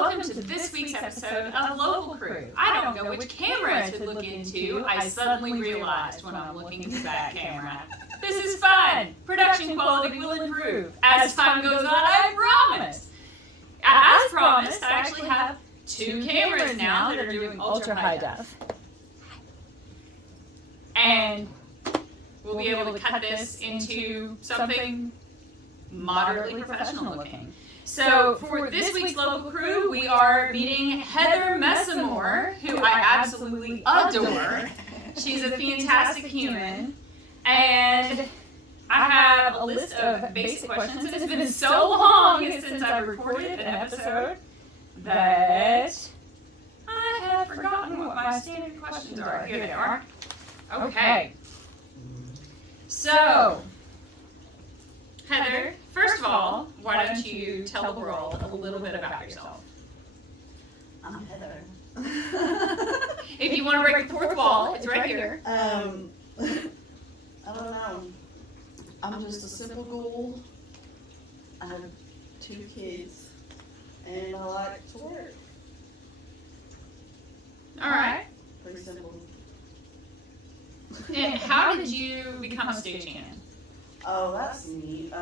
Welcome to this week's episode of Local Crew. I don't know which camera to look into. I suddenly realized when I'm looking at the back camera. This is fun. Production quality will improve as time goes on, I promise. As promised, I actually have two cameras now that are doing ultra high def. And we'll be able to cut this into something moderately professional looking. So for this week's Local Crew, we are meeting Heather Messamore, who I absolutely adore. She's a fantastic human. And I have a list of basic questions, and it's been so long since I've recorded an episode that I have forgotten what my standard questions are. Here they are. Okay. So, Heather, first of all, why don't you tell the world a little bit about yourself? I'm Heather. If you want to break the fourth wall, it's right here. I don't know. I'm just a simple girl. I have 2 kids, and I like to work. All right. Pretty simple. And how did you become a stagehand? Oh, that's neat.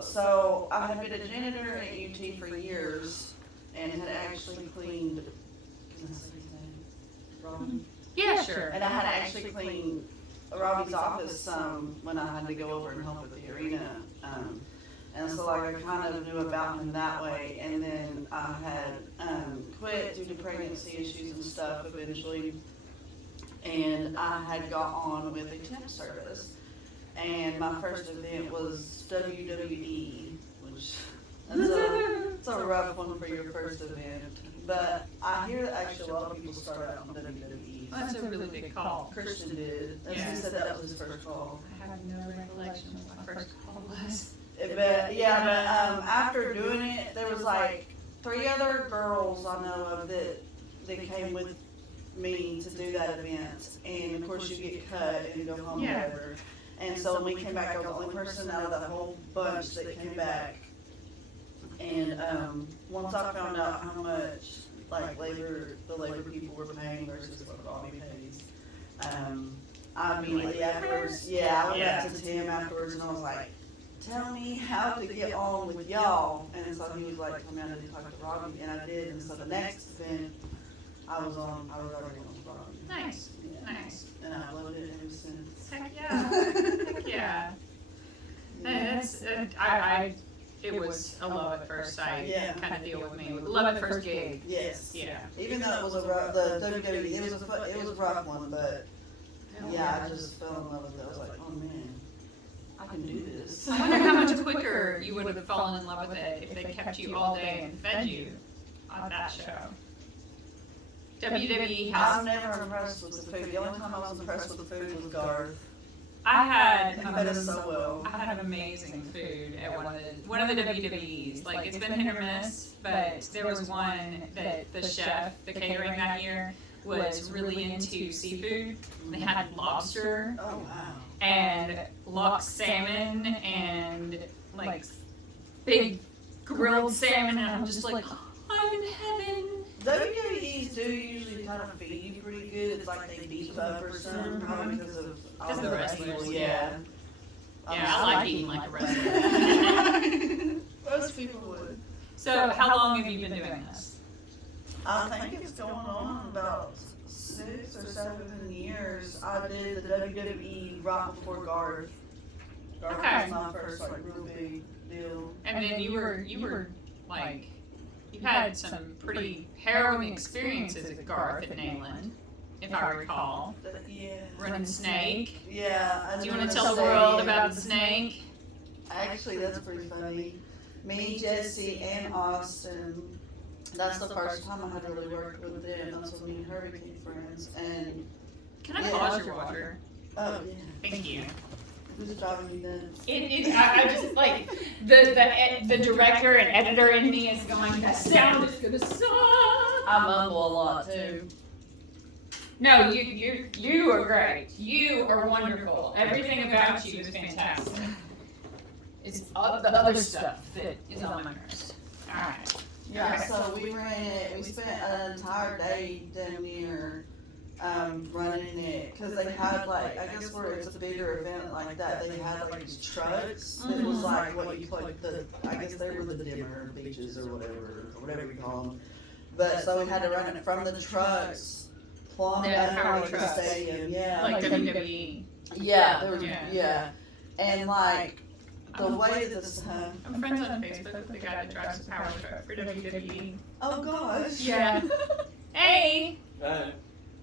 So I had been a janitor at UT for years, and had actually cleaned. Can I say his name? Robbie. Yeah, sure. And I had actually cleaned Robbie's office when I had to go over and help with the arena. And so like I kind of knew about him that way. And then I had quit due to pregnancy issues and stuff eventually. And I had got on with a temp service. And my first event was WWE, which it's a rough one for your first event. But I hear that actually a lot of people start out on WWE. That's a really big call. Christian did. As Yeah. he said, that was his first call. I have no recollection of what my first call was. But after doing it, there was like 3 other girls I know of that came with me to do that event. And of course you get cut and go home Yeah. whatever. And so when we came back, I was the only person out of that whole bunch that came back. And once I found out how much like the labor people were paying versus what Robbie pays, I immediately afterwards, I went back to Tim afterwards and I was like, tell me how to get on with y'all. And so he was like, come out and talk to Robbie, and I did. And so the next event, I was already on with Robbie. Nice. Yeah. Nice. And I've loved it ever since. Heck yeah. Heck yeah. And it was a love at first sight kind of deal with me. Love at first gig. Yes. Yeah. Even though it was the WWE, it was a rough one, but I just fell in love with it. I was like, oh man, I can do this. I wonder how much quicker you would have fallen in love with it if they kept you all day and fed you on that show. WWE has. I'm never impressed with the food. The only time I was impressed with the food was Garth. I had He fed us so well. I had amazing food at one of the WWEs. Like, it's been hit or miss, but there was one that the chef, the catering that year, was really into seafood. They had lobster. Oh wow. And lox salmon and like big grilled salmon, and I'm just like, I'm in heaven. WWEs do usually kind of feed you pretty good. It's like they beef up or something, probably because of all the wrestlers. Yeah. Yeah, I like eating like a wrestler. Most people would. So how long have you been doing this? I think it's going on about 6 or 7 years. I did the WWE right before Garth. Garth was my first like real big deal. And then you were like, you had some pretty harrowing experiences at Garth at Nayland, if I recall. Yeah. Running snake. Yeah. Do you want to tell the world about the snake? Actually, that's pretty funny. Me, Jesse, and Austin. That's the first time I had really worked with them. That's when me and her became friends. And can I pause your water? Oh yeah. Thank you. Who's driving me nuts? I just like the director and editor in me is going, that sound is gonna suck. I mumble a lot too. No, you are great. You are wonderful. Everything about you is fantastic. It's all the other stuff that is on my nerves. All right. Yeah, Okay. so we ran it. We spent an entire day down near running it because they had like, I guess where it's a bigger event like that, they had like these trucks. It was like what you call like I guess they were the dimmer beaches or whatever you call them. But so we had to run it from the trucks, plumb power under the trucks. stadium. Yeah, Like WWE. yeah, there was Yeah. and like the way that this. I'm friends on Facebook with the guy that drives a power truck for WWE. Oh gosh. Yeah. Hey, Right.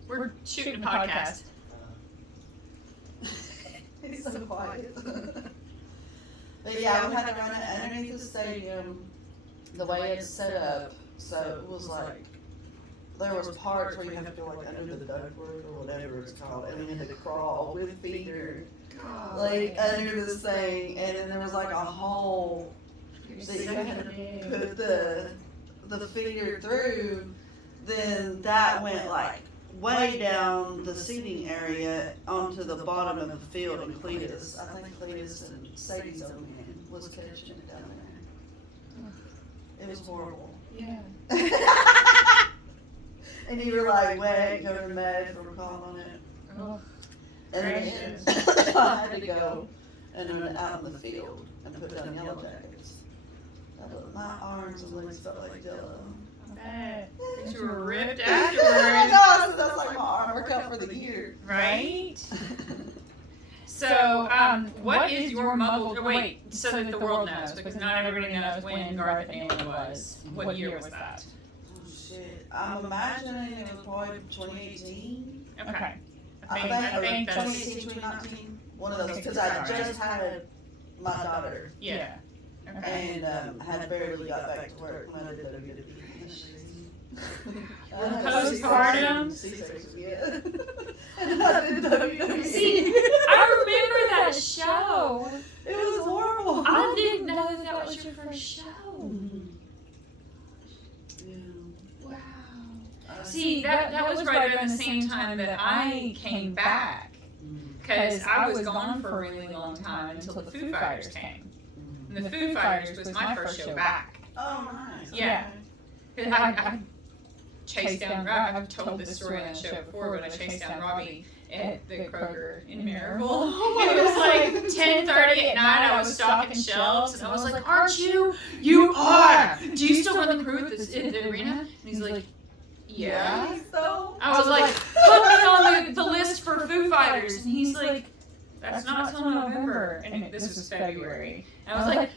we're shooting a podcast. He's so quiet. But yeah, we had to run it underneath the stadium, the way it's set up. So it was like, there was parts where you have to go like under the ductwork or whatever it's called, and we had to crawl with feeder, like under this thing, and then there was like a hole that you had to put the feeder through. Then that went like way down the seating area onto the bottom of the field, and Cletus, I think Cletus and Sadie's old man was catching it down there. It was horrible. Yeah. And you were like wet, covered in mud for calling on it. Oh, And gracious. then I had to go and run it out in the field and put down yellow jackets. My arms and legs felt like jello. I bet. You were ripped I afterwards. know, so that's like my arm workout for the year. Right? So, what is your muggle? Wait, so that the world knows, because not everybody knows when Garth Anley was. What year was that? Oh shit. I'm imagining it was probably 2018. Okay. I think that's 2018, 2019. One of those, because I just had my daughter yeah. Okay. and had barely got back to work when I did WWE. Postpartum? C-section, yeah. And I did WWE. See, I remember that show. It was horrible. I didn't know that was your first show. Yeah. Wow. See, that was right around the same time that I came back. Because I was gone for a really long time until the Foo Fighters came. And the Foo Fighters was my first show back. Oh, nice. Yeah. I chased down Robbie. I've told this story on the show before, but I chased down Robbie at the Kroger in Maryville. It was like 10:30 at night. I was stocking shelves, and I was like, "Aren't you? You are. Do you still run the crew at the arena?" And he's like, "Yeah." So I was like, "Put me on the list for Foo Fighters," and he's like, "That's not till November," and this was February. And I was like,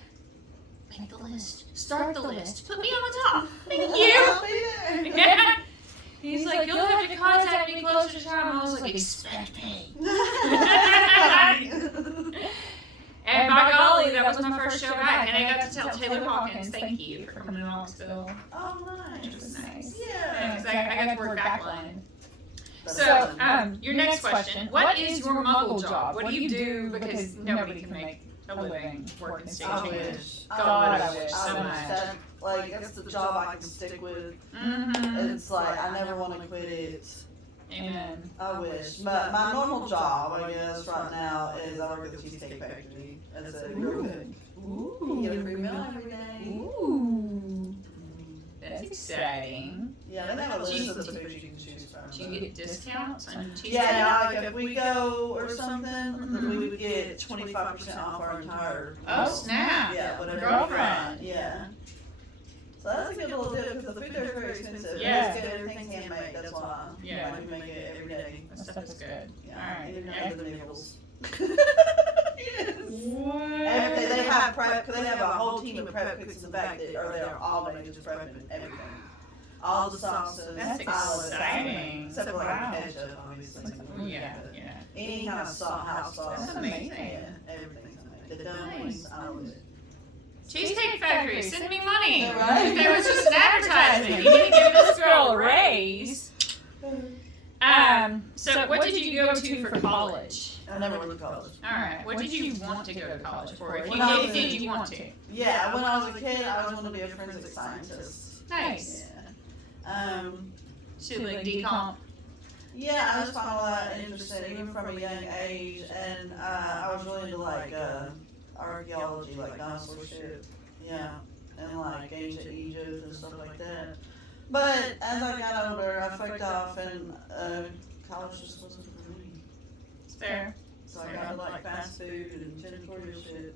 "Make the list. Start the list. Put me on the top. Thank you." Yeah. He's like, "You'll have to contact me closer to time." I was like, "Expect me." And by golly, that was my first show back, and I got to tell Taylor Hawkins, "Thank you for coming to Knoxville." Oh, nice. Which was nice. Yeah. Because I got to work backline. So, your next question: what is your muggle job? What do you do? Because nobody can make a living working I staging. wish. God, I wish so much. That, like, that's the job I can stick with. Mm-hmm. It's like, I never want to quit it. Amen. I wish. But my normal job, I guess, right now is I work at the Cheesecake Factory. As a girl cook. You get a free meal every day. Ooh. That's exciting. Yeah, they have a Do list you- of the foods you can choose from. Do you get discounts on cheesecake? Yeah, like if we go or something, then we would get 25% off our entire. Oh, meal. snap. Yeah, whatever. Girlfriend. Yeah. So that's a good little tip because the food there's very expensive. Yeah. It's good, everything's handmade. That's why. Yeah. Like, we make it every day. That stuff is good. Yeah. Alright. Even Yeah. under the nipples. Yes. What? Everything they have prep. They have a whole team of prep cooks in the back that are there all day just prepping everything. All the sauces. That's olives, exciting. Except for like Wow. ketchup, obviously. Oh, yeah, yeah. Any kind of salt, house sauce. That's amazing. Yeah, everything's amazing. The dumplings, I love it. Cheesecake Factory, send me money. Yeah, right? If it was just an advertisement, you need to give this girl a raise. So what did you go to for college? I never went to college. All right. What did you want to go to college for? If When I was did you want to? Yeah, when I was a kid, I always wanted to be a forensic scientist. Nice. Yeah. Should like decomp. Yeah, I just found all that interesting, even from a young age, and I was really into like archaeology, like dinosaur shit. Yeah, and like ancient Egypt and stuff like that. But as I got older, I fucked off, and college just wasn't for me. It's fair. So I got to like fast food and janitorial shit.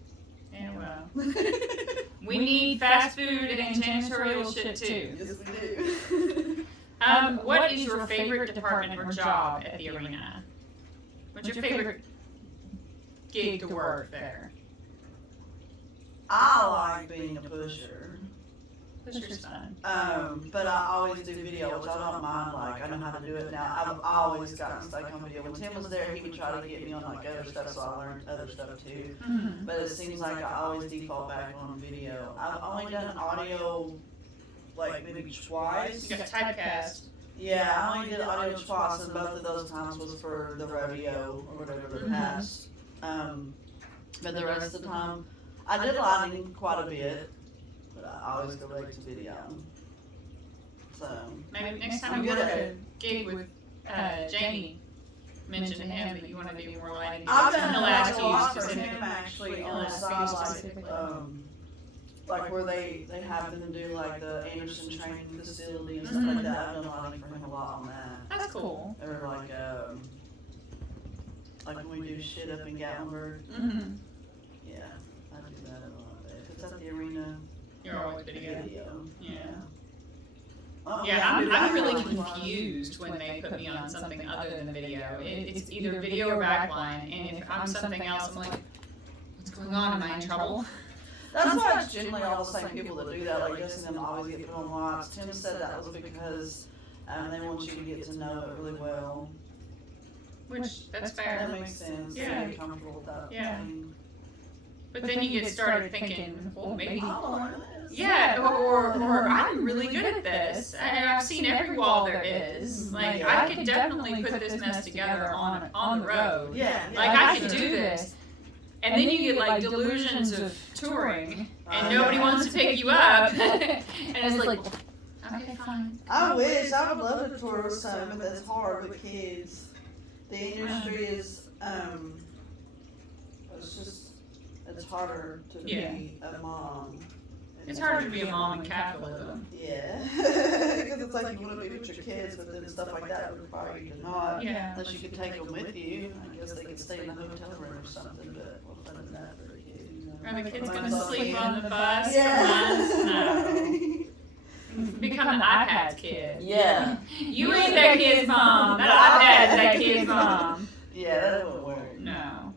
Yeah, well. We need fast food and janitorial shit too. Yes, we do. What is your favorite department or job at the arena? What's your favorite gig to work there? I like being a pusher. Pusher's fun. But I always do video, which I don't mind. Like, I know how to do it now. I've always gotten stuck on video. When Tim was there, he would try to get me on like other stuff, so I learned other stuff too. Mm-hmm. But it seems like I always default back on video. I've only done audio like maybe twice. You got typecast. Yeah, I only did audio twice, and both of those times was for the rodeo or whatever the past. But the rest of the time, I did lighting quite a bit. I always go right to video. So Maybe next time we work a gig with Jamie, mention to him that you want to do more lighting. I've done He'll a ask lot you for specifically. him actually on the side, like where they have them do like the Anderson training facility and stuff like that. I've done lighting for him a lot on that. That's cool. Or like when we do shit up in Gatlinburg. Mm-hmm. Yeah, I do that a lot. If it's at the arena. You're always video. Yeah. Oh, Yeah, I'm really confused when they put me on something other than video. It's either video or backline, and if I'm something else, I'm like, what's going on? Am I in trouble? That's why it's generally all the same people that do that. Like, just them always get put on lots. Tim said that was because they want you to get to know it really well. Which, that's fair. That makes sense. Yeah. Be comfortable with that. Yeah. thing. But then you get started thinking, well, maybe. I'll learn this. Yeah, or I'm really good at this, and I've seen every wall there is. Like, I could definitely put this mess together on the road. Yeah. Like, I could do this. And then you get, like, delusions of touring, and nobody wants to pick you up. And it's like, okay, fine. I wish. I would love to tour with some, but that's hard with kids. The industry is, it's harder to be a mom. It's harder to be a mom in capitalism. Yeah. Because it's like you want to be with your kids, but then stuff like that would require you to not. Yeah. Unless you could take them with you. I guess they could stay in a hotel room or something, but what fun is that for a kid? You know? Are the kids going to sleep on the bus? Yeah. No. Become an iPad kid. Yeah. You ain't that kid's mom. That iPad's that kid's mom. Yeah, that won't work. No.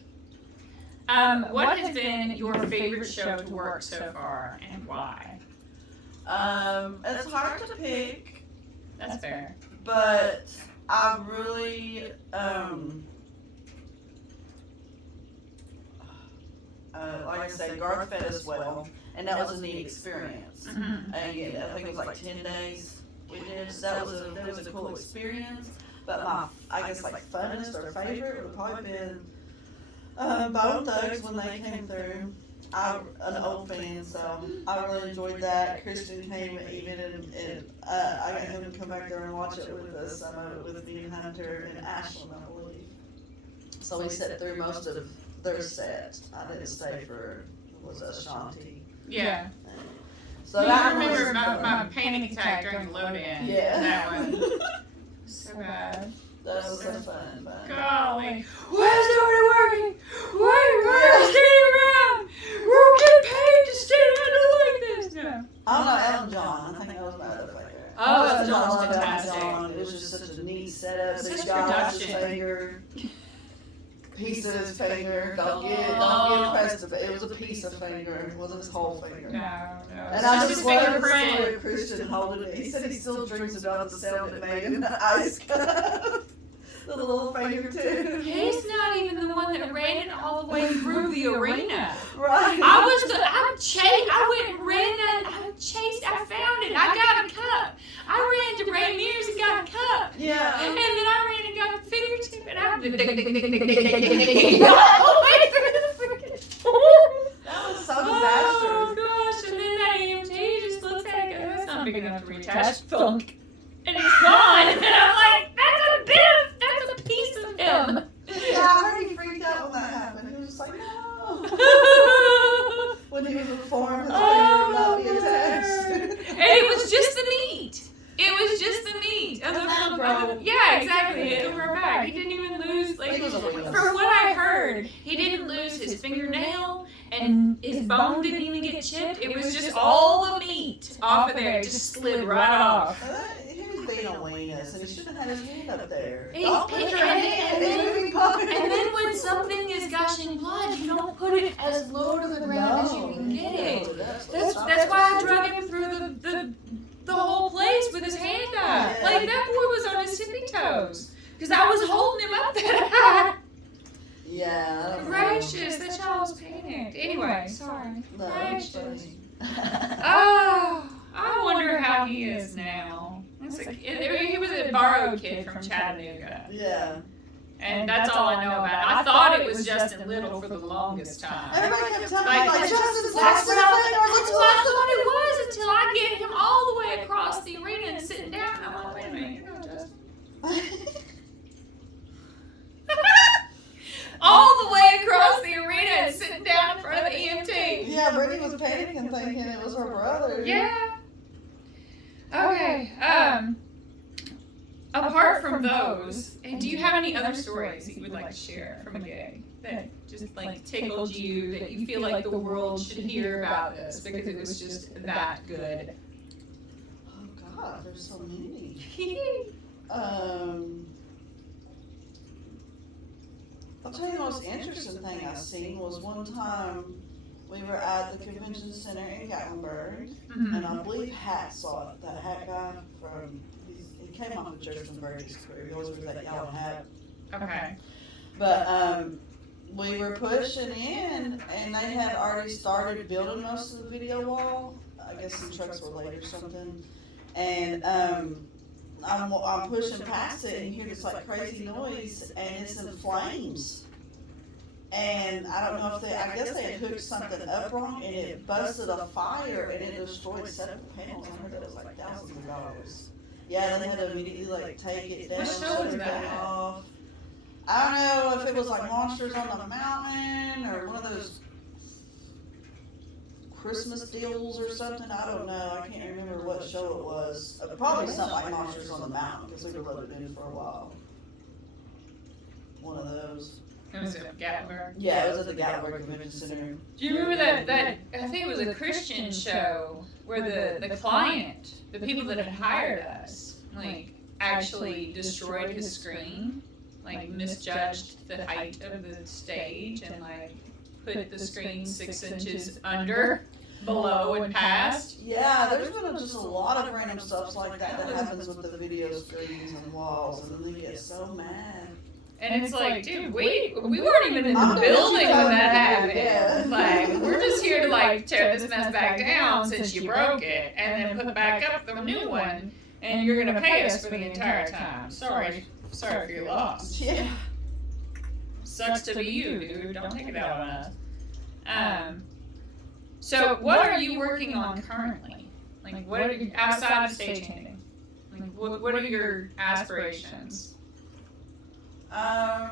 What has been your favorite show to work so far, and why? It's hard to pick, That's fair. but I really, like I said, Garth fed us well, and that was a neat experience. Mm-hmm. And again, I think it was like 10 days we did, so that was a cool experience. But my, I guess like funnest or favorite would have probably been Bone Thugs when they came through. I'm an old fan, so I really enjoyed that. Christian came even, and I got him to come back there and watch it with us, with me and Hunter and Ashlyn, I believe. So we sat through most of their set. I didn't stay for, was Ashanti. Yeah. So I remember my panic attack during the load-in. Yeah. That one. So bad. That was so fun. But Golly. Why is nobody working? Why are we standing around? We're getting paid to stand around like this. No. I don't know, Elton John. I think that was my other favorite. Oh, Elton John's John, fantastic. It was just such a neat setup. Such This a guy has his production. finger, piece of his finger. Don't get impressed of it. It was a piece of finger. It wasn't his whole finger. No. And I It's just his love the fingerprint. story of Christian holding it. He said he still dreams about the sound it made in the ice cup. The little finger too. He's not even the one that ran it all the way through the arena. Right. I went and ran that, I found it, I got a cup. I ran to Rainier's and got a cup. Yeah. And then I ran and got a fingertip and I all the way through the freaking That was so Oh disastrous. gosh, and then that EMT just looks at it and goes, that's not big enough to reattach. Thunk. And it's gone. And I'm like, that's a piece of him. Yeah, I heard he freaked out when that happened. He was just like, no. When he was informed his finger would not be attached. And he was from what I heard, he didn't lose his fingernail and his bone didn't even get chipped. It was just all the meat off of there. It just slid right off. He was being a weenus, and he shouldn't have had his hand up there. And And then when something is gushing blood, you don't put it as low to the ground as you can get it. That's why I drug him through the whole place with his hand up. Like, that boy was on his tippy toes. Because I was holding him up that high. Yeah. Gracious, that child was panicked. Anyway, sorry. No, Gracious. Oh, I wonder how he is now. He was a borrowed kid from Chattanooga. Yeah. And that's all I know about it. I thought it was Justin Little for the longest time. Everybody kept telling me, Like, Justin's That's what I thought it was until I get him all the way across the arena and sitting down. And I'm like, wait a minute, you're not Justin. All the way across the arena and sitting down in front of the EMT. Yeah, Brittany was panicking thinking it was her brother. Yeah. Okay. Apart from those, do you have any other stories that you would like to share from a gig that just like tickled you, that you feel like the world should hear about this because it was just that good? Oh God, there's so many. I'll tell you the most interesting thing I seen was one time we were at the convention center in Gatlinburg, and I believe Hat saw it. That Hat guy he came off of Justin Birdie's crew. He always wears that yellow hat. Okay. But we were pushing in, and they had already started building most of the video wall. I guess some trucks were late or something, and I'm pushing past it and hear this like crazy noise, and it's in flames. And I don't know if I guess they had hooked something up wrong, and it busted a fire, and it destroyed several panels. I heard that was like thousands of dollars. Yeah, they had to immediately like take it down, shut everything off. I don't know if it was like Monsters on the Mountain or one of those Christmas deals or something. I don't know. I can't remember what show it was. Probably something like Monsters on the Mountain because we were loaded in for a while. One of those. It was at Gatlinburg. Yeah, it was at the Gatlinburg Convention Center. Do you remember that I think it was a Christian show where the client, the people that had hired us, like actually destroyed his screen, like misjudged the height of the stage and like put the screen 6 inches under, below, and past? Yeah, there's been just a lot of random stuff like that happens with the video screens and walls, and then they get so mad. And it's like, dude, we weren't even in the building when that happened. Yeah. Like, we're just here to like tear this mess back down since you broke it, and then put back up the new one, and you're gonna pay us for the entire time. Sorry for your loss. Yeah. Sucks to be you, dude. Don't take it out on us. So what are you working on currently? Like, what are you outside of stagehanding? Like, what are your aspirations? Well,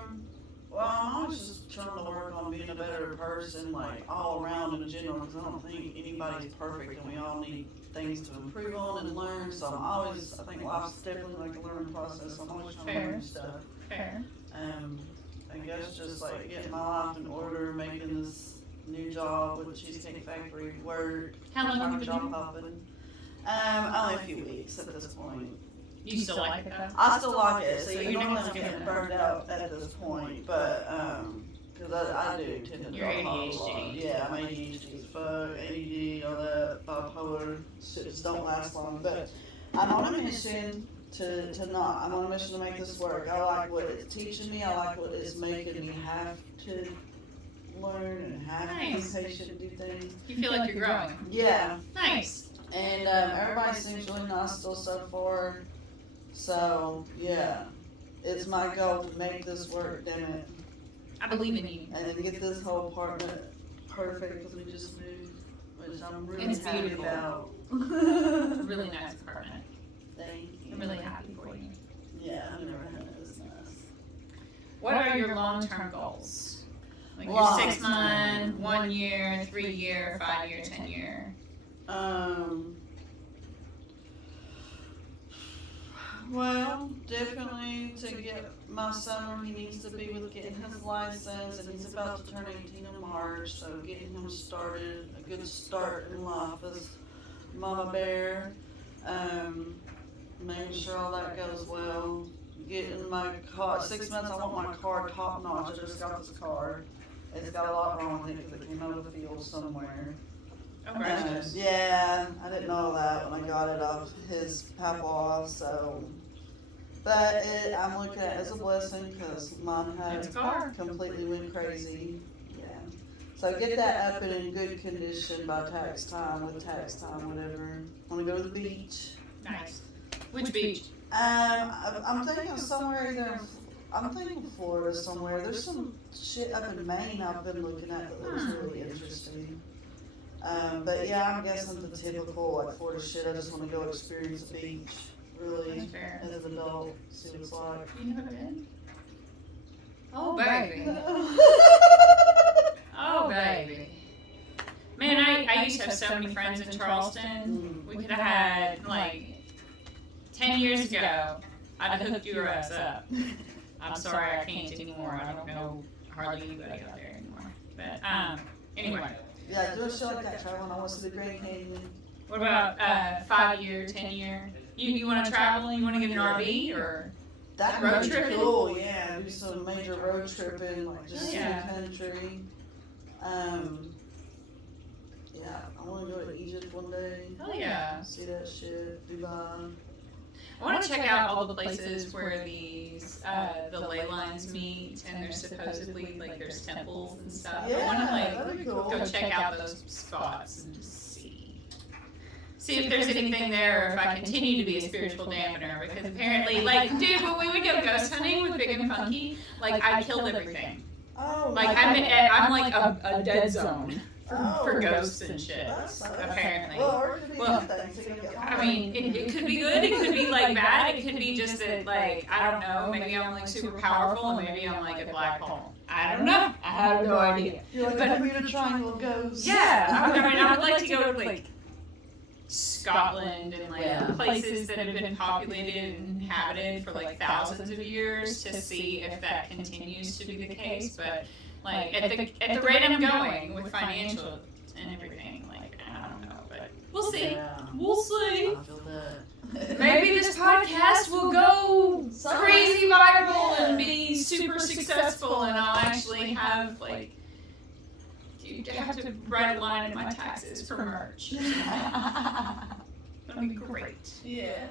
I'm always just trying to work on being a better person, like all around in general, because I don't think anybody's perfect, and we all need things to improve on and learn. So I think life's definitely like a learning process. I'm always trying to learn stuff. Fair. I guess just like getting my life in order, making this new job with Cheesecake Factory work. How long have you been job doing? hopping? Only a few weeks at this point. You still like it though? I still like it. So So you you normally think I'm it's getting good? burned out at this point, but because I do tend to You're drop off a ADHD. lot. Yeah, I'm ADHD as fuck, ADD, all that bipolar shit just don't last long. But I'm on a mission I'm on a mission to make this work. I like what it's teaching me. I like what it's making me have to learn and have to Nice. be patient and do things. You feel like you're growing. Yeah, Nice. and everybody seems really nice still so far. So, yeah, it's my goal to make this work, damn it. I believe in you. And then get this whole apartment perfect because we just moved, which I'm really It's happy beautiful. about. Really nice apartment. Thank you. I'm really happy for you. Yeah, I've never had it this nice. What are your long-term goals? Like your Long 6 month, 1 year, 3 year, 5 year, 10 year. Well, definitely to get my summer, he needs to be with getting his license, and he's about to turn 18 in March, so getting him started, a good start in life as Mama Bear, making sure all that goes well, getting my car, 6 months I want my car top notch. I just got this car. It's got a lot wrong with it because it came out of the field somewhere. Oh, gracious. Yeah, I didn't know that when I got it off his papa, so. But I'm looking at it as a blessing because mine It's a had car. completely went crazy. Yeah. So get that up and in good condition by tax time, with tax time, whatever. Want to go to the beach? Nice. Which beach? I'm thinking somewhere either. I'm thinking Florida somewhere. There's some shit up in Maine I've been looking at that looks really interesting. But yeah, I'm guessing the typical like Florida shit. I just want to go experience the beach, really, That's fair. as an adult, see what it's like. You never been? Oh, baby. Oh, baby. Man, I used to have so many friends in Charleston. We could have had, like, 10 years ago, I'd have hooked your ass up. I'm sorry I can't anymore. I don't know hardly anybody out there anymore. But, anyway. Yeah, do a show like that, travel. I want to see the Grand Canyon. What about 5 year, 10 year? You want to travel? You want to get an RV or That road would be tripping? cool, yeah. Do some major road tripping, like just see Yeah. the country. Yeah, I want to go to Egypt one day. Hell yeah. See that shit, Dubai. I want to check out all the places where these the ley lines meet, and there's supposedly like there's temples and stuff. I want to that'd be cool. go check out those spots and just see if there's anything there, or if I continue to be a spiritual dampener. Because apparently, like, dude, when we would go ghost hunting with Big and Funky, like I killed everything. Oh, Like I'm like a dead zone for Oh. ghosts and shit. That's Apparently. Well, or it could be Well, good things. It could be I mean, it could be good, it could be like bad, it could be just that like, I don't know, maybe I'm like super powerful and maybe I'm like a black hole. I don't know. I have no idea. You're like But- a Bermuda Triangle ghost. Yeah, I mean, I would like to go to like Scotland and like Yeah. places that have been populated and inhabited for like thousands of years to see if that continues to be the case. But like at the rate I'm going with financial and everything, like I don't know, but we'll see. Yeah. We'll see. I feel that. Maybe this podcast will go Somewhere. crazy viral and be super successful, and I'll actually have like. You have to write a line in my taxes for merch. That'd be great. Yeah.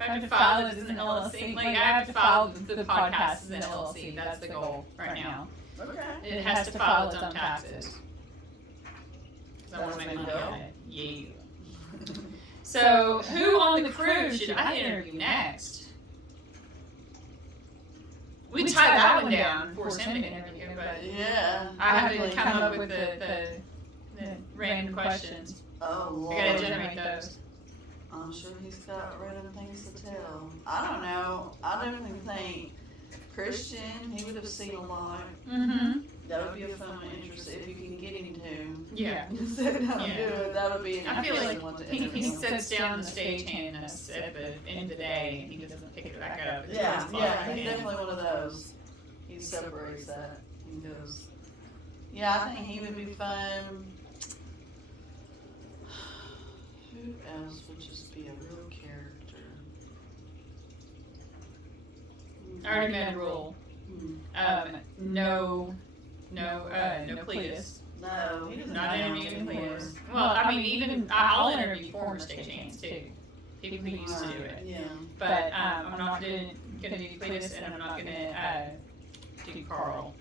I have to file it as an LLC. Like, I have to file the podcast as an LLC. That's the goal right now. Okay. It has to file its own taxes. Because I want to make money on it. Yeah. So, who on the crew should I interview next? We tied that one down for him to interview, but Yeah. I have to come up with the random questions. Oh, Lord. I gotta generate those. I'm sure he's got random things to tell. I don't know. I don't even think Christian, he would have seen a lot. Mm-hmm. That would be a fun one, interesting if you can get him to. Yeah. Sit down and Yeah. do it. That would be an I feel interesting like one to he interview. sits down the stagehand at the end of the day and he doesn't pick it back up. It's Yeah, his fault yeah, again. he's definitely one of those. He separates that. He goes. Yeah, I think he would be fun. Who else would just be a real character? I already made a rule. No Cletus. No, he doesn't. Not know interviewing anymore. Cletus. Well, I mean, even I'll interview former stagehands too. People who used to do it. Yeah. But I'm not gonna do Cletus, and I'm not gonna do Carl.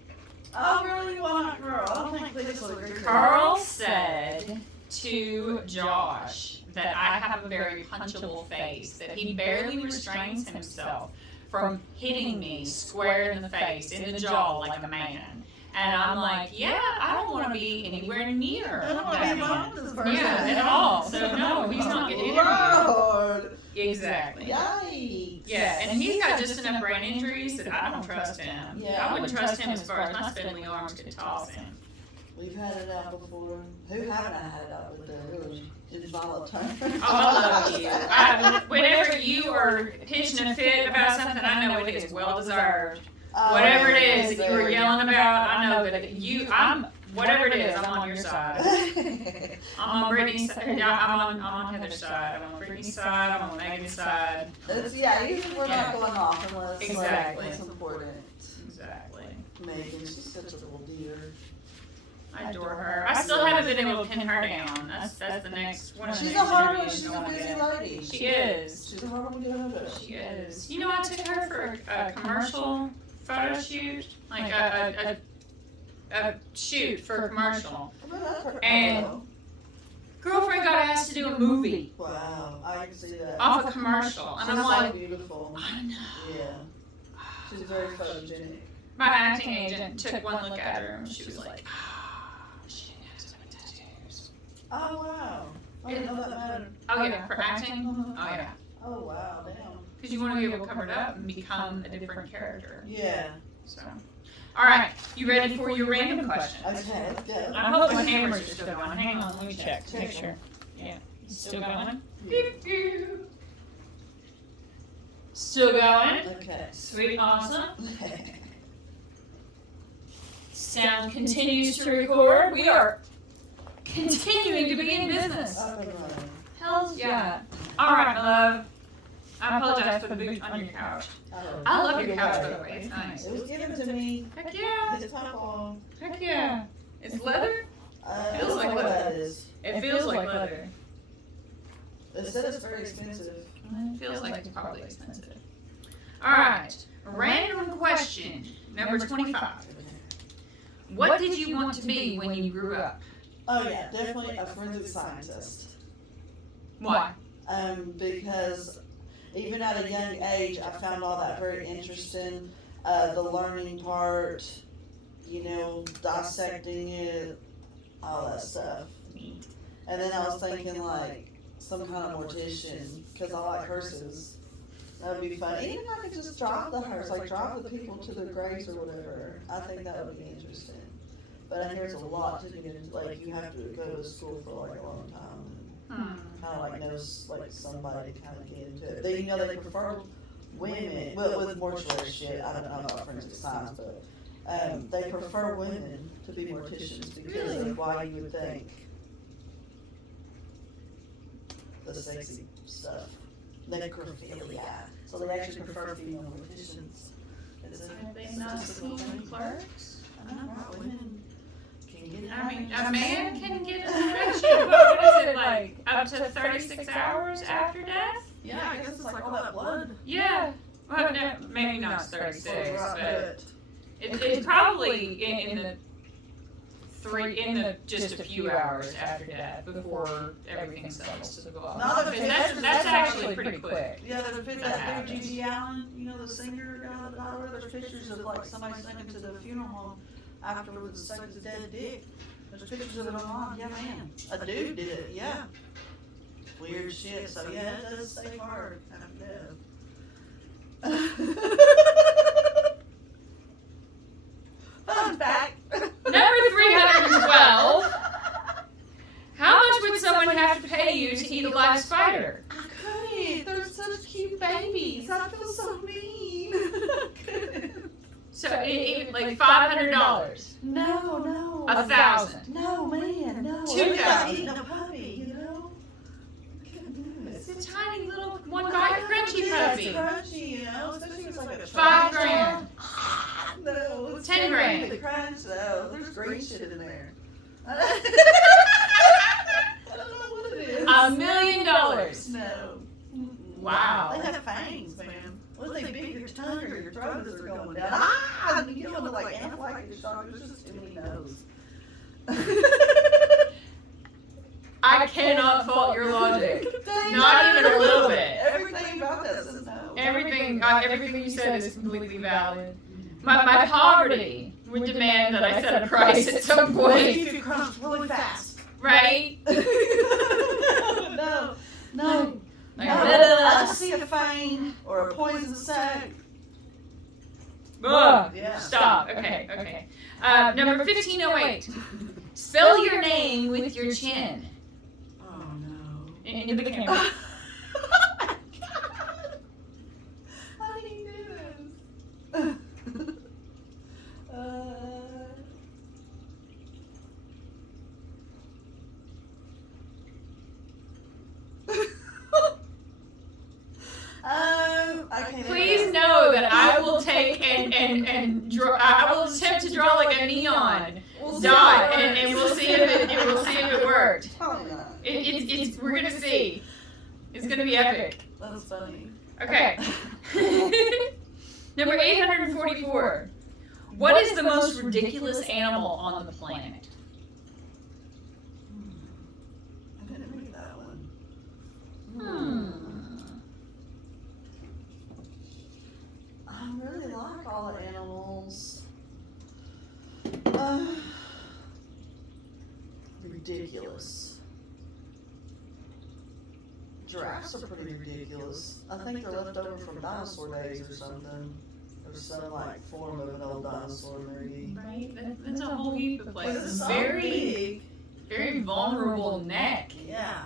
Oh, really? Why not Carl? I don't think Cletus would agree. Carl said to Josh that I have a very punchable face, that he barely restrains himself from hitting me square in the face, in the jaw, like a man. And I'm like, yeah, I don't want to be anywhere near I don't want to that be man. involved with this person. Yeah, at all. So no, he's not getting interviewed. Lord. Exactly. Yikes. Yeah, and he's got just enough brain injuries that I don't trust him. Yeah. I wouldn't trust him as far as my spindly arms could toss him. We've had it out before. Who haven't I had it out with the really volatile? Oh, I love you. Whenever you are pitching a fit about something, I know it is well deserved. Whatever it is that you were yelling about, I know that whatever it is, I'm on your side. I'm on Brittany's side. I'm on Heather's side. I'm on Brittany's side. I'm on Megan's side. Usually we're not going off unless it's important. Exactly. Megan, she's such a little dear. I adore her. I still haven't been able to pin her down. That's the next one. She's a hard one. She's a busy lady. She is. She's a hard one to get hold of. She is. You know, I took her for a commercial photo shoot, like a shoot for a commercial. And girlfriend got asked to do a movie. Wow, I can see that. Off a commercial. And I'm like, beautiful. I know. Yeah. She's very photogenic. My acting agent took one look at her and she was like, she didn't have so many tattoos. Oh, wow. I didn't know that mattered. Oh, yeah, for acting? Oh, yeah. Oh, wow, damn. Because you want to be able to cover it up and become a different character. Yeah. So, all right, you ready for your random question? Okay, let's go. I hope my hammers are still going. Hang on, let me check. Make sure. Yeah, still going. Still going. Okay. Sweet, awesome. Sound continues to record. We are continuing to be in business. Hell's yeah. All right, my love. I apologize for the boot on your couch. I love your couch, by the way. It's nice. It was given to me. Heck yeah. It's top on. Heck yeah. It's leather? Feels like what that is. It feels like leather. They said it's very expensive. It feels like it's probably expensive. All right. Random question, number 25. What did you want to be when you grew up? Oh yeah, definitely a forensic scientist. Why? Because even at a young age, I found all that very interesting. The learning part, dissecting it, all that stuff. And then I was thinking like some kind of mortician, because I like hearses. That would be fun. Even if I could just drive the hearse, like drive the people to their graves or whatever. I think that would be interesting. But I hear it's a lot to get into. Like you have to go to school for like a long time. Kind of like knows like somebody to kind of get into it. They prefer women. Well, with mortuary shit, I don't know about forensic science, but they prefer women to be morticians because of why you would think the sexy stuff. Necrophilia. So they actually prefer female morticians. Have they not seen Clerks? I don't know, women can get it. I mean, a man can get an erection, but what is it, like, up to 36 hours after death? Yeah, I guess it's like all that blood. Yeah. Well, no, maybe not 36, But it's probably in the just a few hours after death before everything settles to the bottom. No, That's actually pretty quick. Yeah, there's that big G.G. Allen, the singer guy that died over. There's pictures of like somebody singing to the funeral home afterwards, sucked his dead dick. There's pictures of it online. Yeah, man, a dude did it. Yeah, weird shit. So yeah, it does stay hard after death. Fun fact. Number 312. How much would someone have to pay you to eat a live spider? I couldn't. They're such cute babies. I feel so mean. I couldn't. So like $500. No. 1,000. No, man, no. 2,000. Eating a puppy, I couldn't do it. It's a tiny little one-bite crunchy puppy. It's crunchy, especially if it's like a $5,000. No, it's 10 grand. The crunch, though. There's green shit in there. I don't know what it is. $1 million. No. Wow. They have fangs, man. Once they bit your tongue or your throat as they're going down. Ah! You don't want to like anaphylactic shock. There's just too many nose. I cannot fault your logic. Not even a little bit. Everything about that says no. Everything you said is completely valid. My poverty would demand that I set a price at some point. You crunch really fast. Right? No. Like, I just see a fang or a poison sac. Yeah. Stop. Okay. Number 1508. Spell your name with your chin. Oh no. Into the camera. and draw. I will attempt to draw like a neon dot, and we'll see if it worked. Probably not. We're gonna see. It's gonna be epic. That's funny. Okay. Number 844. What is the most ridiculous animal on the planet? I didn't read that one. I really like all the animals. Ridiculous. Giraffes are pretty ridiculous. I think they're left over from dinosaur days or something. There's some like form of an old dinosaur maybe. Right? That's a whole heap of places. It's so Very, big. very vulnerable neck. Yeah.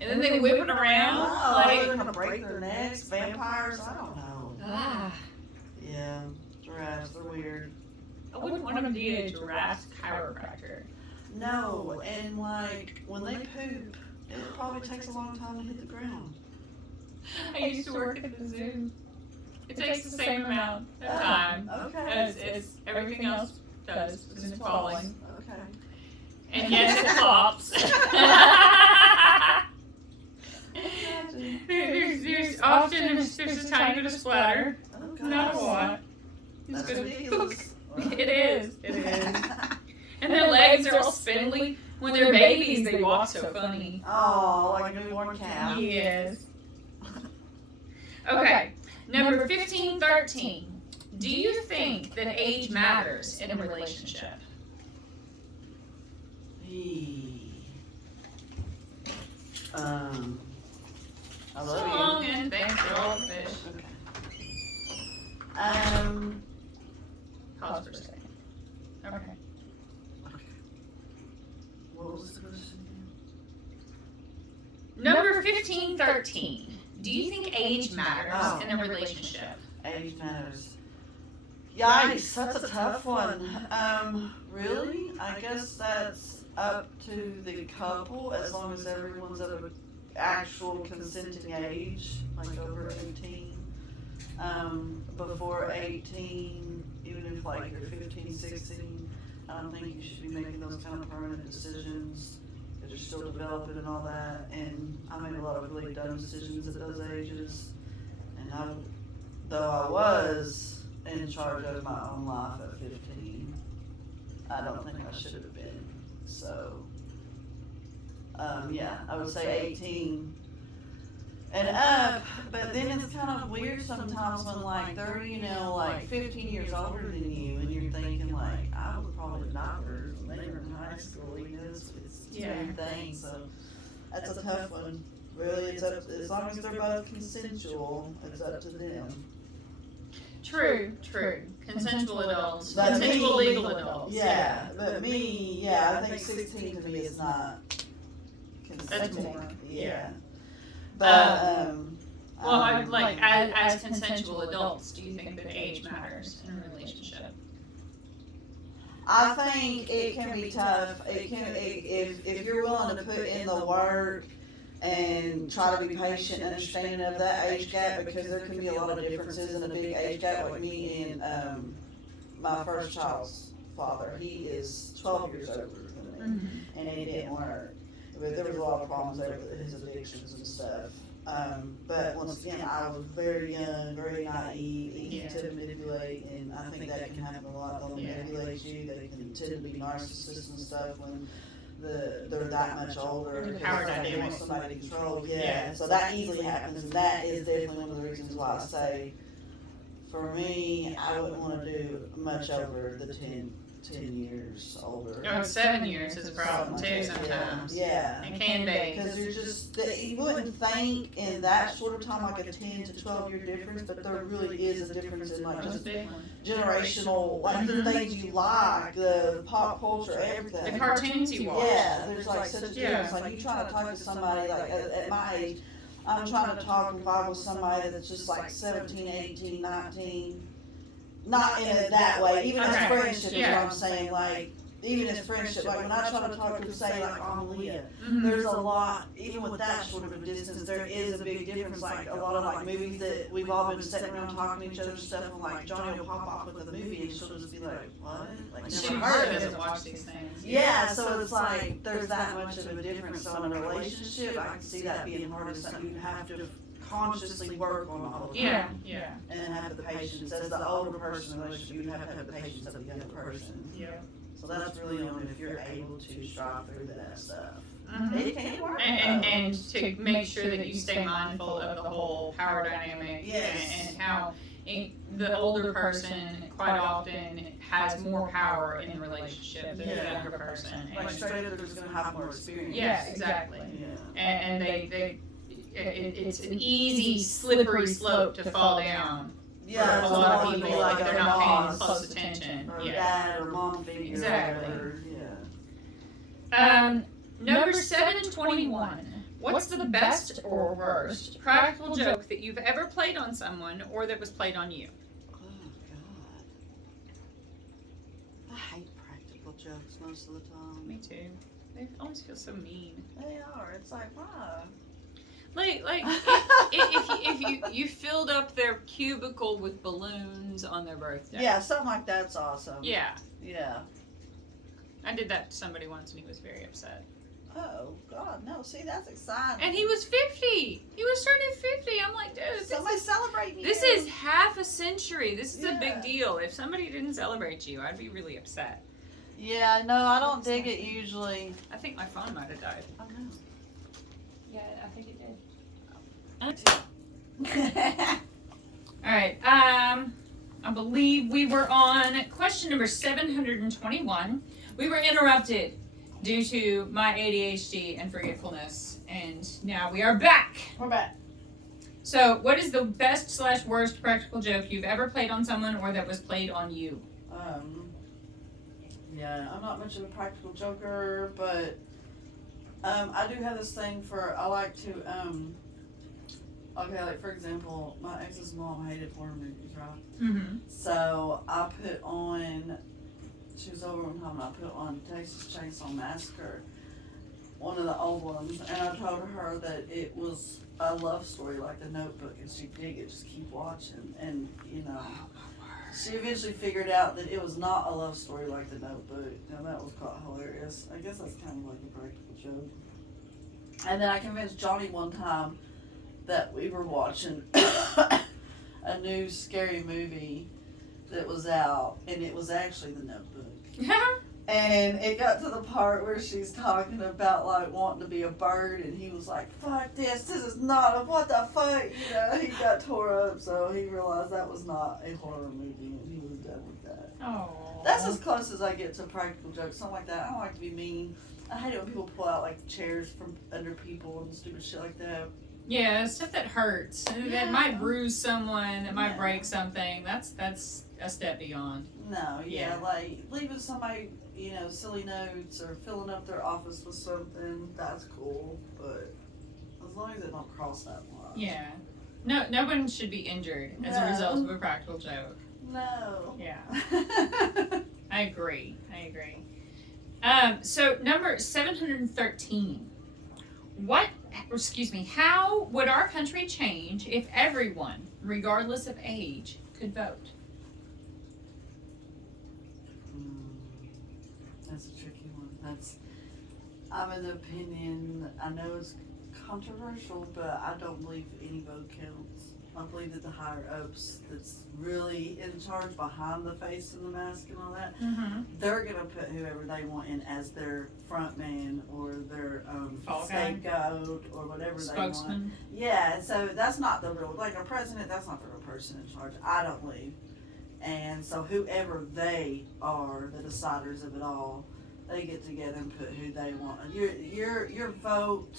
And then they whip it around. Oh, they're gonna break their necks. Vampires? I don't know. Ah, Yeah. Giraffes, they're weird. I wouldn't want to be a giraffe chiropractor. No, and like when they poop, it probably takes a long time to hit the ground. I used to work at the zoo. It takes the same amount of time Okay. as everything else does when it's falling. Okay. And yes, it flops. There's often there's a tiny bit of splatter. Okay. Not a lot. It's That's good. ridiculous. It is. And their legs are all spindly. When they're babies, they walk so funny. Oh, like a newborn calf. Yes. Okay. Number 1513. Do you think that age matters in a relationship? I So love long you. and thanks for all the fish. Okay. Pause for a second. Okay. What was the question Number 1513. Do you think age matters in a relationship? again? Age matters. Yikes, that's a tough one. Really? I guess that's up to the couple as long as everyone's of an actual consenting age, like over 18. Before 18, even if like you're 15, 16, I don't think you should be making those kind of permanent decisions because you're still developing and all that. And I made a lot of really dumb decisions at those ages. And though I was in charge of my own life at 15, I don't think I should have been. So, yeah, I would say 18 and up, but then it's kind of weird sometimes when like they're, like 15 years older than you and you're thinking like, I was probably not her when they were in high school, it's the same thing, so that's a tough one. Really, it's up, as long as they're both consensual, it's up to them. True. Consensual adults. But Consensual me- legal adults. Yeah, but me, I think 16 to me is not That's consenting. more. Yeah. But, Well, as consensual adults, do you think that age matters in a relationship? I think it can be tough. If you're willing to put in the work and try to be patient and understanding of that age gap, because there can be a lot of differences in a big age gap, like me and my first child's father. He is 12 years older than me, and it didn't work. But there was a lot of problems there with his addictions and stuff. But once again, I was very young, very naive, easy to manipulate, and I think that can happen a lot. They'll manipulate you. They can tend to be narcissists and stuff when they're that much older. The power It's like they want dynamic. somebody to control. Yeah. So that easily happens, and that is definitely one of the reasons why I say, for me, I wouldn't want to do much over the 10 years older. Oh, 7 years is a problem too sometimes. Yeah. It can be. Because you're just, you wouldn't think in that sort of time like a 10 to 12 year difference, but there really is a difference in like That's a just big one. generational, like the things you like, the pop culture, everything. The cartoons you watch. Yeah, there's like such a Yeah. difference. Like you try to talk to somebody like at my age, I'm trying to talk and vibe with somebody that's just like 17, 18, 19. Not in it that way, even as Okay. friendship is Yeah. what I'm saying, like even as friendship, like when I try to talk to, say, like Amalia, there's a lot, even with that short of a distance, there is a big difference. Like a lot of like movies that we've all been sitting around talking to each other and stuff, and like Johnny will pop off with a movie and she'll just be like, what? Like, She never heard of it. doesn't watch these things. Yeah, so it's like, there's that much of a difference. So in a relationship, I can see that being hard. It's something you have to consciously work on all the time. Yeah. And have the patience. As the older person in the relationship, you have to have the patience of the younger person. Yeah. So that's really only if you're able to strive through that stuff. Mhm. It can work. And to make sure that you stay mindful of the whole power dynamic. Yes. And how the older person quite often has more power in the relationship than the younger person. Like straight up, they're just gonna have more experience. Yeah, exactly. Yeah. And it's an easy, slippery slope to fall down. Yeah, For a lot of someone people, be like they're not paying boss close attention. or Yeah. dad or mom figure. Exactly. Or, yeah. Number 721. What's the best or worst practical joke that you've ever played on someone or that was played on you? Oh God. I hate practical jokes most of the time. Me too. They always feel so mean. They are. It's like, wow. Like if you filled up their cubicle with balloons on their birthday. Yeah, something like that's awesome. Yeah. Yeah. I did that to somebody once and he was very upset. Oh God, no! See, that's exciting. And he was 50. He was turning 50. I'm like, dude, Somebody's celebrating you. this is half a century. This is a Yeah. big deal. If somebody didn't celebrate you, I'd be really upset. Yeah, no, I don't dig it usually. I think my phone might have died. I know. Yeah, I think it did. Yeah. All right. I believe we were on question number 721. We were interrupted due to my ADHD and forgetfulness, and now we are back. We're back. So, what is the best / worst practical joke you've ever played on someone or that was played on you? Yeah, I'm not much of a practical joker, but I do have this thing I like to okay, like for example, my ex's mom hated horror movies, right? Mm-hmm. So I put on, she was over one time and I put on Texas Chainsaw Massacre, one of the old ones, and I told her that it was a love story like The Notebook and she'd dig it, just keep watching, and you know. She eventually figured out that it was not a love story like The Notebook, and that was quite hilarious. I guess that's kind of like a practical joke. And then I convinced Johnny one time that we were watching a new scary movie that was out, and it was actually The Notebook. And it got to the part where she's talking about like wanting to be a bird, and he was like, "Fuck this! This is not a what the fuck!" You know, he got tore up, so he realized that was not a horror movie, and he was done with that. Oh. That's as close as I get to practical jokes, something like that. I don't like to be mean. I hate it when people pull out like chairs from under people and stupid shit like that. Yeah, stuff that hurts. That might bruise someone, that might break something. That's a step beyond. No, Yeah. like leaving somebody, you know, silly notes or filling up their office with something, that's cool, but as long as it don't cross that line. Yeah. No one should be injured as a result of a practical joke. No. Yeah. I agree. So number 713. How would our country change if everyone, regardless of age, could vote? That's a tricky one. I'm of the opinion, I know it's controversial, but I don't believe any vote counts. I believe that the higher ups that's really in charge behind the face and the mask and all that, they're going to put whoever they want in as their front man or their scapegoat or whatever they want. Spokesman. Yeah, so that's not the real, like a president, that's not the real person in charge, I don't believe. And so whoever they are, the deciders of it all, they get together and put who they want. Your vote,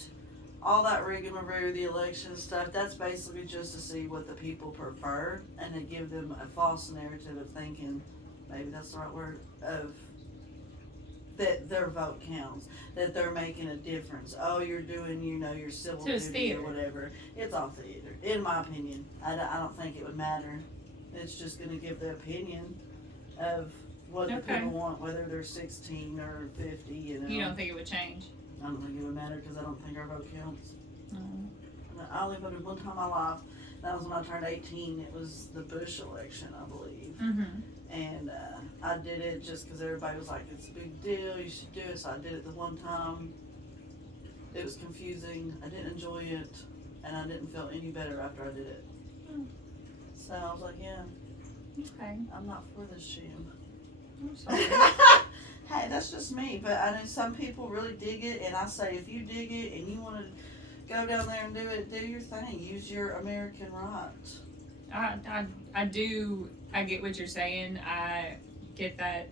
all that rigmarole, the election stuff, that's basically just to see what the people prefer and to give them a false narrative of thinking, maybe that's the right word, of that their vote counts, that they're making a difference. Oh, you're doing, your civil duty or whatever. It's all theater, in my opinion. I don't think it would matter. It's just going to give the opinion of what the Okay. people want, whether they're 16 or 50, you know. You don't think it would change? I don't think it would matter because I don't think our vote counts. Mm. I only voted one time in my life. That was when I turned 18. It was the Bush election, I believe. Mm-hmm. And I did it just because everybody was like, it's a big deal, you should do it. So I did it the one time. It was confusing. I didn't enjoy it. And I didn't feel any better after I did it. Mm. So I was like, yeah, Okay. I'm not for this sham. I'm sorry. Hey, that's just me. But I know some people really dig it. And I say, if you dig it and you want to go down there and do it, do your thing. Use your American right. I do. I get what you're saying. I get that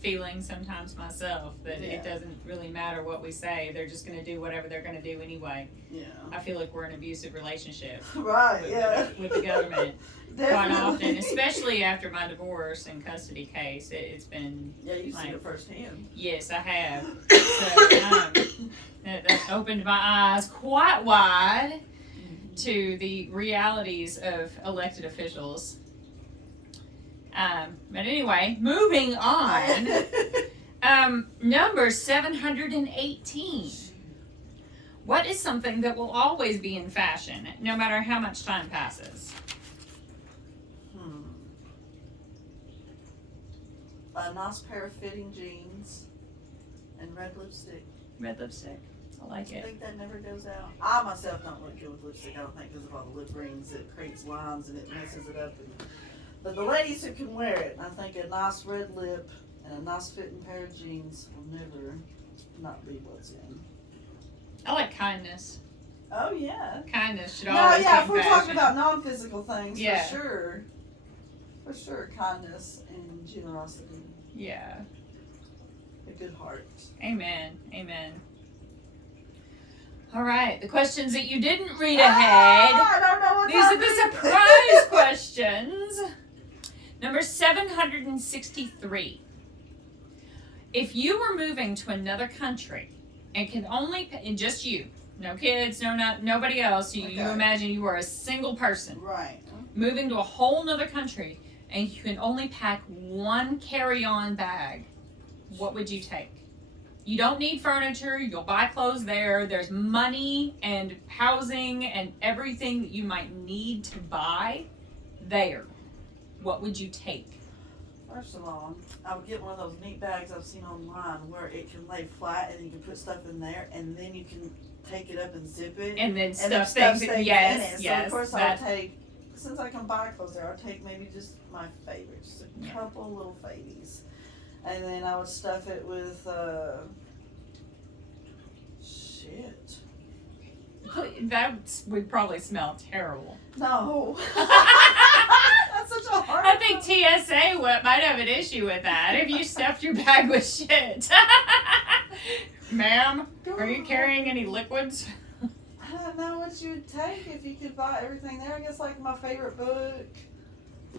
feeling sometimes myself that Yeah. it doesn't really matter what we say. They're just going to do whatever they're going to do anyway. Yeah. I feel like we're in an abusive relationship Right, yeah. with the government quite Definitely. often, especially after my divorce and custody case. It's been, Yeah, you've like, seen it firsthand. yes, I have. So that opened my eyes quite wide to the realities of elected officials. But anyway, moving on. Number 718. What is something that will always be in fashion, no matter how much time passes? A nice pair of fitting jeans and red lipstick. Red lipstick. I like I it. think that never goes out. I myself don't look good with lipstick, I don't think, because of all the lip rings. It creates lines and it messes it up. But the ladies who can wear it, I think a nice red lip and a nice fitting pair of jeans will never not be what's in. I like kindness. Oh, yeah. Kindness should No, always yeah, be if in we're fashion. talking about non-physical things, Yeah. for sure. For sure, kindness and generosity. Yeah. A good heart. Amen. Amen. All right. The questions that you didn't read ahead. I don't know what These are the surprise questions. Number 763. If you were moving to another country and can only and just you, no kids, nobody else, you Okay. imagine you are a single person Right. moving to a whole nother country and you can only pack one carry-on bag, what would you take? You don't need furniture, you'll buy clothes there, there's money and housing and everything that you might need to buy there. What would you take? First of all, I would get one of those neat bags I've seen online where it can lay flat and you can put stuff in there and then you can take it up and zip it. And then and stuff then things, stays yes, in it. yes. So of course that- I'll take, since I can buy clothes there, I'll take maybe just my favorites, just a Yeah. couple little favies. And then I would stuff it with, shit. that would probably smell terrible. No. That's such a hard I think TSA might have an issue with that if you stuffed your bag with shit. Ma'am, are you carrying any liquids? I don't know what you would take if you could buy everything there. I guess like my favorite book,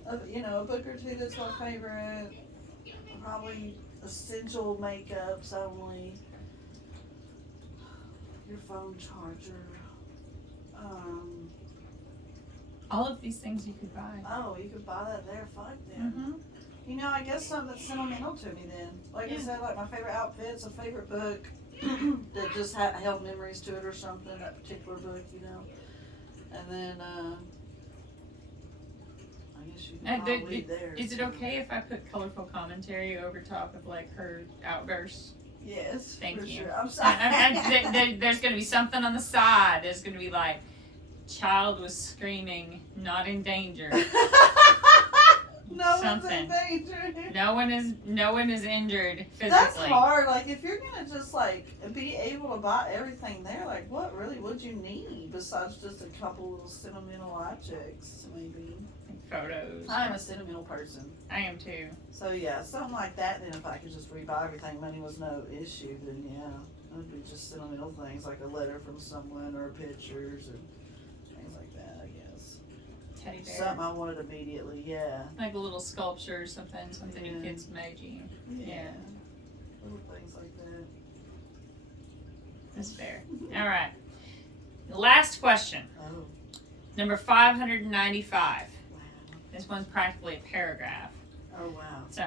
a book or two that's my favorite. Probably essential makeups only. Your phone charger. All of these things you could buy. Oh, you could buy that there. Fuck then. Mm-hmm. I guess something that's sentimental to me then. Like I Yeah. said, like my favorite outfits, a favorite book that just held memories to it or something, that particular book, And then, I guess you can probably leave there. Is it too. okay if I put colorful commentary over top of like her outbursts? Yes, Thank for you. sure. I'm sorry. There's going to be something on the side. There's going to be like, child was screaming, not in danger. No one's in something. danger. No one is injured physically. That's hard. Like, if you're gonna just like be able to buy everything there, like, what really would you need besides just a couple little sentimental objects, maybe? Photos. I'm a sentimental person, I am too. so yeah, something like that. Then if I could just rebuy everything, money was no issue. Then yeah, it would be just sentimental things like a letter from someone or pictures or things like that. I guess Teddy bear. something I wanted immediately. Yeah. Like a little sculpture or something your Yeah. kids made you. Yeah. Little things like that. That's fair. All right. Last question. Oh, Number 595. wow. This one's practically a paragraph. Oh, wow. So,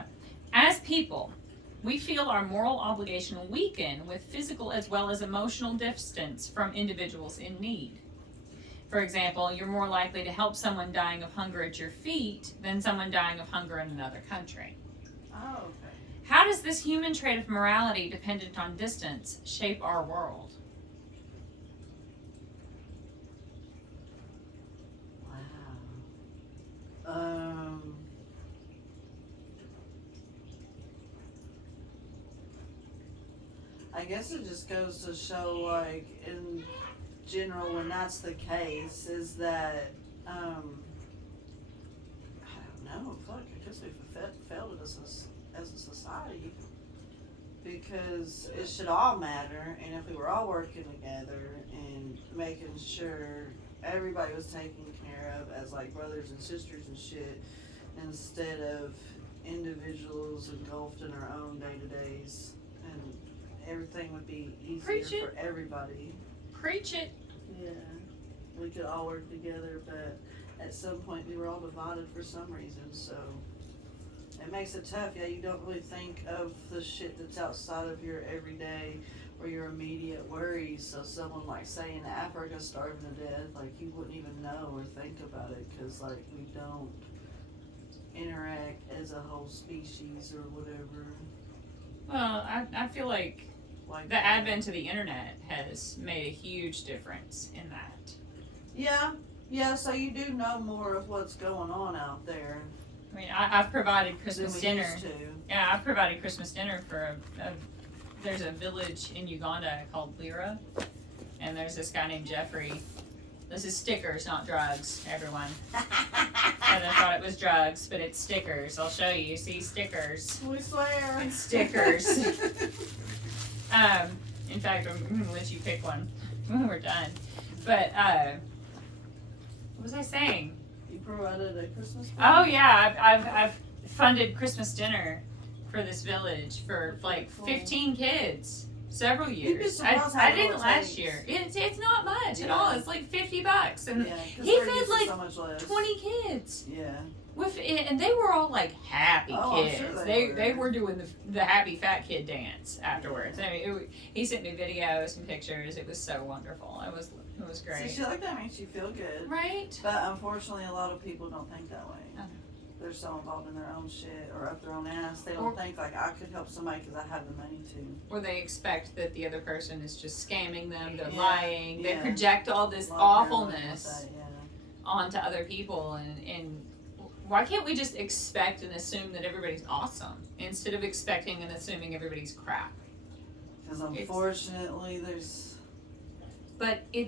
As people, we feel our moral obligation weaken with physical as well as emotional distance from individuals in need. For example, you're more likely to help someone dying of hunger at your feet than someone dying of hunger in another country. Oh, okay. How does this human trait of morality dependent on distance shape our world? Wow. I guess it just goes to show, like, in general, when that's the case, is that, I don't know, fuck, I guess we've failed as a society. Because it should all matter, and if we were all working together and making sure everybody was taken care of as, like, brothers and sisters and shit, instead of individuals engulfed in our own day-to-days, and everything would be easier for everybody. Preach it. Yeah, we could all work together, but at some point we were all divided for some reason, so it makes it tough. Yeah, you don't really think of the shit that's outside of your everyday or your immediate worries. So someone like, say, in Africa starving to death, like, you wouldn't even know or think about it, because, like, we don't interact as a whole species or whatever. Well, I feel like the advent of the internet has made a huge difference in that. Yeah, so you do know more of what's going on out there. I mean, I've provided Christmas than we dinner. used to. Yeah, I've provided Christmas dinner for there's a village in Uganda called Lira, and there's this guy named Jeffrey. This is stickers, not drugs, everyone. I thought it was drugs, but it's stickers. I'll show you. See, stickers. We swear. It's stickers. In fact, I'm going to let you pick one when we're done. But, what was I saying? You provided a Christmas dinner? Oh, yeah. I've funded Christmas dinner for this village for like 15 kids. Several years. I did it last year. It's not much at all. It's like $50, and he fed like so 20 kids. Yeah. And they were all like happy kids. Sure they were doing the happy fat kid dance afterwards. I mean, he sent me videos and pictures. It was so wonderful. It was great. See, shit like that makes you feel good. Right. But unfortunately, a lot of people don't think that way. Uh-huh. They're so involved in their own shit or up their own ass. They don't think, like, I could help somebody because I have the money to. Or they expect that the other person is just scamming them. They're lying. Yeah. They project all this awfulness onto other people. And why can't we just expect and assume that everybody's awesome instead of expecting and assuming everybody's crap? Because unfortunately, there's. But they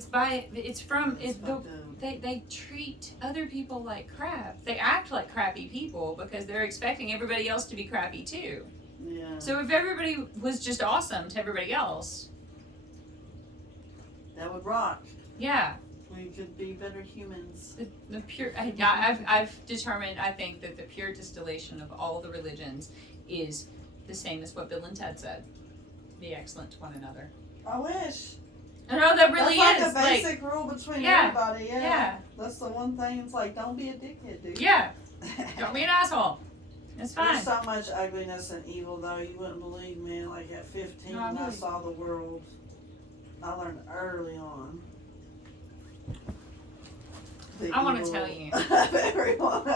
treat other people like crap. They act like crappy people because they're expecting everybody else to be crappy too. Yeah. So if everybody was just awesome to everybody else, that would rock. Yeah. We could be better humans. The pure. I've determined. I think that the pure distillation of all the religions is the same as what Bill and Ted said: be excellent to one another. I wish. No, that really that's is. Like a basic rule between everybody. Yeah. That's the one thing. It's like, don't be a dickhead, dude. Yeah. Don't be an asshole. It's fine. There's so much ugliness and evil, though. You wouldn't believe me. Like at 15, I saw the world. I learned early on. I want to tell you. Everyone.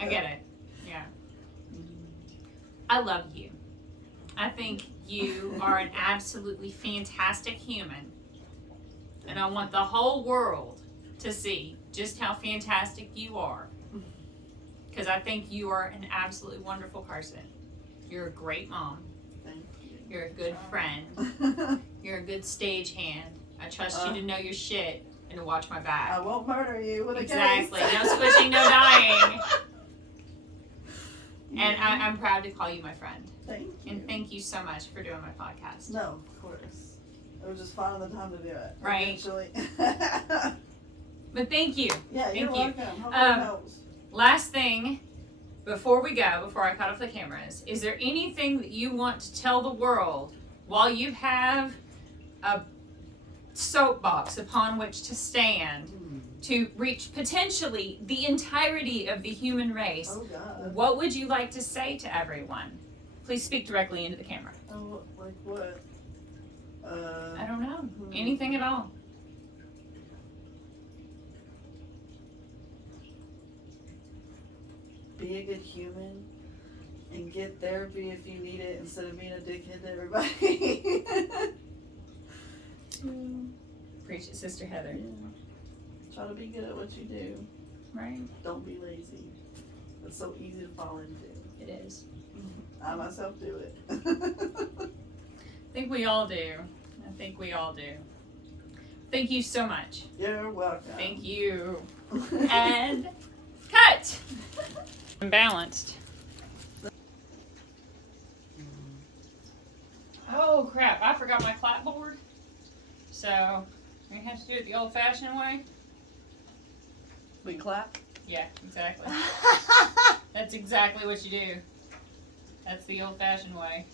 I get it. Yeah. I love you. I think you are an absolutely fantastic human. And I want the whole world to see just how fantastic you are. Because I think you are an absolutely wonderful person. You're a great mom. Thank you. You're a good friend. You're a good stagehand. I trust you to know your shit and to watch my back. I won't murder you with a Exactly. case. No squishing, no dying. And I'm proud to call you my friend. Thank you. And thank you so much for doing my podcast. No, of course. It was just finding the time to do it. Right. Eventually. But thank you. Yeah, thank you're you. welcome. Hope it helps. Last thing, before we go, before I cut off the cameras, is there anything that you want to tell the world while you have a soapbox upon which to stand to reach potentially the entirety of the human race? Oh, God. What would you like to say to everyone? Please speak directly into the camera. Oh, like what? I don't know. Anything at all. Be a good human and get therapy if you need it instead of being a dickhead to everybody. Preach it, Sister Heather. Yeah. Try to be good at what you do. Right? Don't be lazy. It's so easy to fall into. It is. I myself do it. I think we all do. I think we all do. Thank you so much. You're welcome. Thank you. And cut! Balanced. Oh crap, I forgot my clapboard. So, we have to do it the old fashioned way? We clap? Yeah, exactly. That's exactly what you do. That's the old fashioned way.